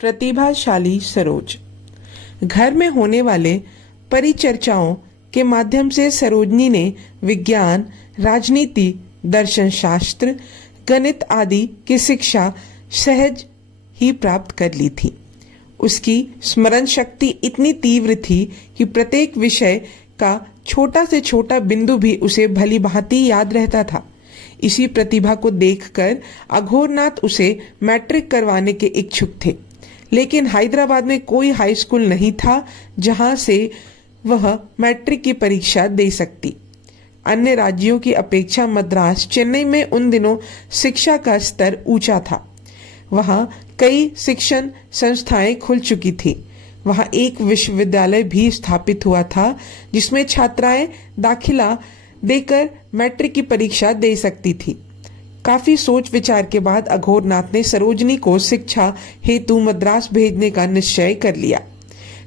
प्रतिभाशाली सरोज। घर में होने वाले परिचर्चाओं के माध्यम से सरोजनी ने विज्ञान, राजनीति, दर्शन शास्त्र, गणित आदि की शिक्षा सहज ही प्राप्त कर ली थी। उसकी स्मरण शक्ति इतनी तीव्र थी कि प्रत्येक विषय का छोटा से छोटा बिंदु भी उसे भली भांति याद रहता था। इसी प्रतिभा को देखकर अघोरनाथ उसे मैट्रिक करवाने के इच्छुक थे, लेकिन हैदराबाद में कोई हाई स्कूल नहीं था जहां से वह मैट्रिक की परीक्षा दे सकती। अन्य राज्यों की अपेक्षा मद्रास, चेन्नई में उन दिनों शिक्षा का स्तर ऊंचा था। वहां कई शिक्षण संस्थाएं खुल चुकी थी। वहां एक विश्वविद्यालय भी स्थापित हुआ था जिसमें छात्राएं दाखिला देकर मैट्रिक की परीक्षा दे सकती थी। काफी सोच विचार के बाद अघोरनाथ ने सरोजनी को शिक्षा हेतु मद्रास भेजने का निश्चय कर लिया।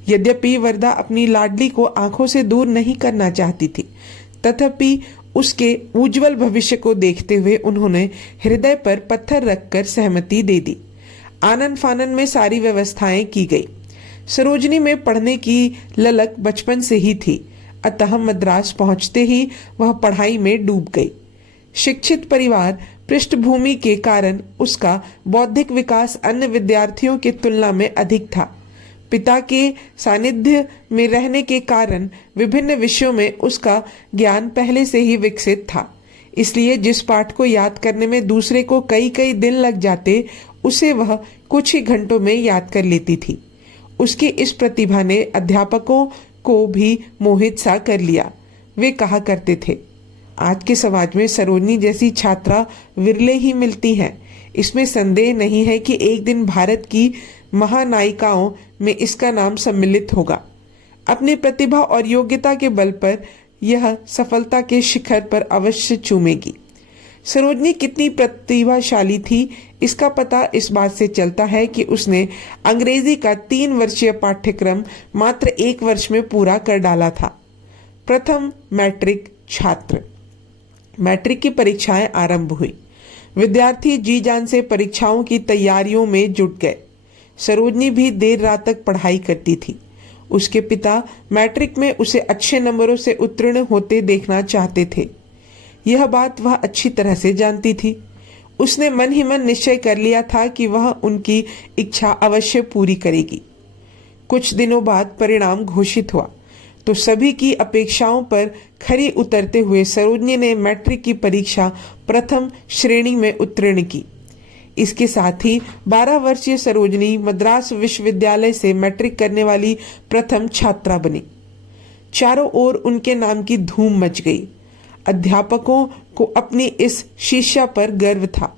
यद्यपि वरदा अपनी लाडली को आंखों से दूर नहीं करना चाहती थी, तथापि उसके उज्जवल भविष्य को देखते हुए उन्होंने हृदय पर पत्थर रखकर सहमति दे दी। आनन फानन में सारी व्यवस्थाएं की गई। सरोजनी में पढ़ने की ललक बचपन से ही थी, अतः मद्रास पहुंचते ही वह पढ़ाई में डूब गई। शिक्षित परिवार पृष्ठभूमि के कारण उसका बौद्धिक विकास अन्य विद्यार्थियों की तुलना में अधिक था। पिता के सानिध्य में रहने के कारण विभिन्न विषयों में उसका ज्ञान पहले से ही विकसित था, इसलिए जिस पाठ को याद करने में दूसरे को कई कई दिन लग जाते, उसे वह कुछ ही घंटों में याद कर लेती थी। उसकी इस प्रतिभा ने अध्यापकों को भी मोहित सा कर लिया। वे कहा करते थे, आज के समाज में सरोजनी जैसी छात्रा विरले ही मिलती हैं। इसमें संदेह नहीं है कि एक दिन भारत की महानायिकाओं में इसका नाम सम्मिलित होगा। अपनी प्रतिभा और योग्यता के बल पर यह सफलता के शिखर पर अवश्य चूमेगी। सरोजनी कितनी प्रतिभाशाली थी, इसका पता इस बात से चलता है कि उसने अंग्रेजी का 3 वर्षीय पाठ्यक्रम मात्र 1 वर्ष में पूरा कर डाला था। प्रथम मैट्रिक छात्र। मैट्रिक की परीक्षाएं आरंभ हुई। विद्यार्थी जी जान से परीक्षाओं की तैयारियों में जुट गए। सरोजनी भी देर रात तक पढ़ाई करती थी। उसके पिता मैट्रिक में उसे अच्छे नंबरों से उत्तीर्ण होते देखना चाहते थे। यह बात वह अच्छी तरह से जानती थी। उसने मन ही मन निश्चय कर लिया था कि वह उनकी इच्छा अवश्य पूरी करेगी। कुछ दिनों बाद परिणाम घोषित हुआ तो सभी की अपेक्षाओं पर खरी उतरते हुए सरोजनी ने मैट्रिक की परीक्षा प्रथम श्रेणी में उत्तीर्ण की। इसके साथ ही 12 वर्षीय सरोजनी मद्रास विश्वविद्यालय से मैट्रिक करने वाली प्रथम छात्रा बनी। चारों ओर उनके नाम की धूम मच गई। अध्यापकों को अपनी इस शिष्या पर गर्व था।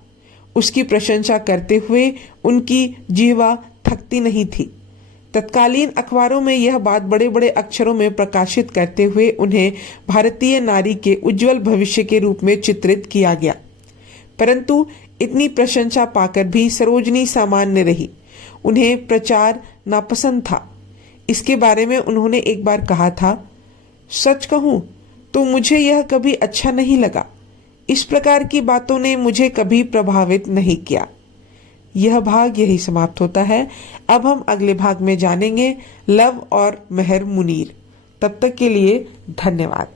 उसकी प्रशंसा करते हुए उनकी जीवा थकती नहीं थी। तत्कालीन अखबारों में यह बात बड़े बड़े अक्षरों में प्रकाशित करते हुए उन्हें भारतीय नारी के उज्जवल भविष्य के रूप में चित्रित किया गया। परंतु इतनी प्रशंसा पाकर भी सरोजनी सामान्य रही। उन्हें प्रचार नापसंद था। इसके बारे में उन्होंने एक बार कहा था, सच कहूं तो मुझे यह कभी अच्छा नहीं लगा। इस प्रकार की बातों ने मुझे कभी प्रभावित नहीं किया। यह भाग यही समाप्त होता है। अब हम अगले भाग में जानेंगे लव और मेहर मुनीर। तब तक के लिए धन्यवाद।